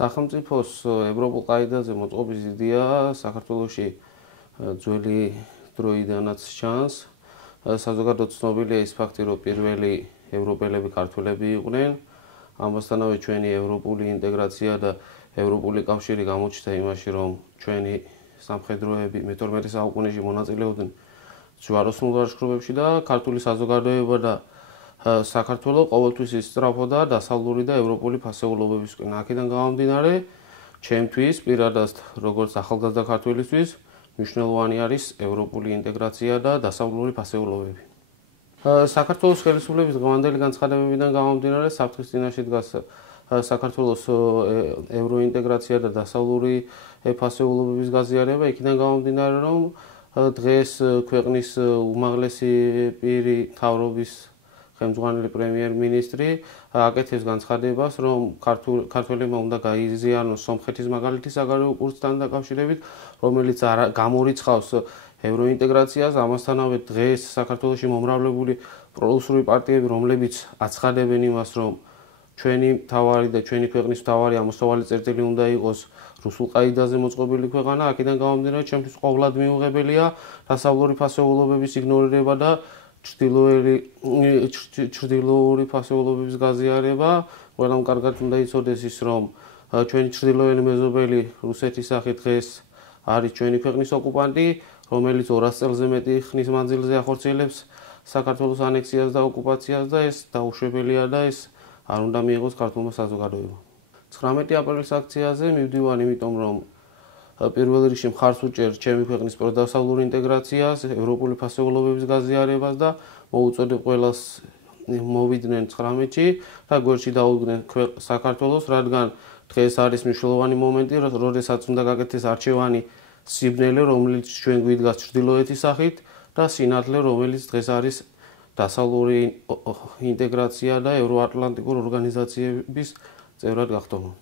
სახელმწიფოს ევროპულ ყაიდაზე მოწყობის იდეა საქართველოში ძველი დროიდანაც ჩანს. საზოგადოოდ ცნობილია ის ფაქტი, რომ პირველი ევროპელები ქართველები იყვნენ. ამასთანავე ჩვენი ევროპული ინტეგრაცია და ევროპული კავშირი გამოჩნდა იმაში, რომ ჩვენი სამხედროები მე-12 საუკუნეში მონაწილეობდნენ ჯვაროსნულ ლაშქრობებში და ქართული საზოგადოება და საქართველო ყოველთვის ისწრაფოდა დასავლური და ევროპული ფასეულობებისკენ. აქედან გამომდინარე, ჩემთვის პირადად როგორც ახალგაზრდა ქართველისთვის მნიშვნელოვანი არის ევროპული ინტეგრაცია და დასავლური ფასეულობები. საქართველოს ხელისუფლების დღევანდელი განცხადებებიდან გამომდინარე, საფრთხის წინაშე დგას საქართველოს ევროინტეგრაცია და დასავლური ფასეულობების გაზიარება. იქიდან გამომდინარე, რომ დღეს ქვეყნის უმაღლესი პირი მთავრობის ხელმძღვანელი პრემიერ-მინისტრი აკეთებს განცხადებას, რომ ქართველებმა უნდა გაიზიაროს სომხეთის მაგალითი საგარეო კურსთან დაკავშირებით, რომელიც გამორიცხავს ევროინტეგრაციას. ამასთანავე დღეს საქართველოში მომრავლებული პრორუსული პარტიები, რომლებიც აცხადებენ იმას, რომ ჩვენი მთავარი და ჩვენი ქვეყნის მთავარი ამოსავალი წერტილი უნდა იყოს რუსულ ყაიდაზე მოწყობილი ქვეყანა, აქედან გამომდინარე, ჩემთვის ყოვლად მიუღებელია დასავლური ფასეულობების იგნორირება და ჩრდილოური ფასეულობების გაზიარება. ყველამ კარგად უნდა იცოდეს ის, რომ ჩვენი ჩრდილოელი მეზობელი რუსეთის სახით დღეს არის ჩვენი ქვეყნის ოკუპანტი, რომელიც 200 წელზე მეტი ხნის მანძილზე ახორციელებს საქართველოს ანექსიას და ოკუპაციას და ეს დაუშვებელია და ეს არ უნდა მიიღოს ქართულმა საზოგადოებამ. 19 აპრილის აქციაზე მივდივარ, იმიტომ რომ პირველ რიგში მხარს უჭერ ჩემი ქვეყნის პროდასავლურ ინტეგრაციას, ევროპული ფასეულობების გაზიარებას და მოუწოდებ ყველას მოვიდნენ 19-ში და გვერდში დაუდგნენ საქართველოს, რადგან დღეს არის მნიშვნელოვანი მომენტი, როდესაც უნდა გაკეთდეს არჩევანი სიბნელე, რომელიც ჩვენ გვიდგას ჩრდილოეთის სახით და სინათლე, რომელიც დღეს არის დასავლური ინტეგრაცია და ევროატლანტიკური ორგანიზაციების წევრად გახდომა.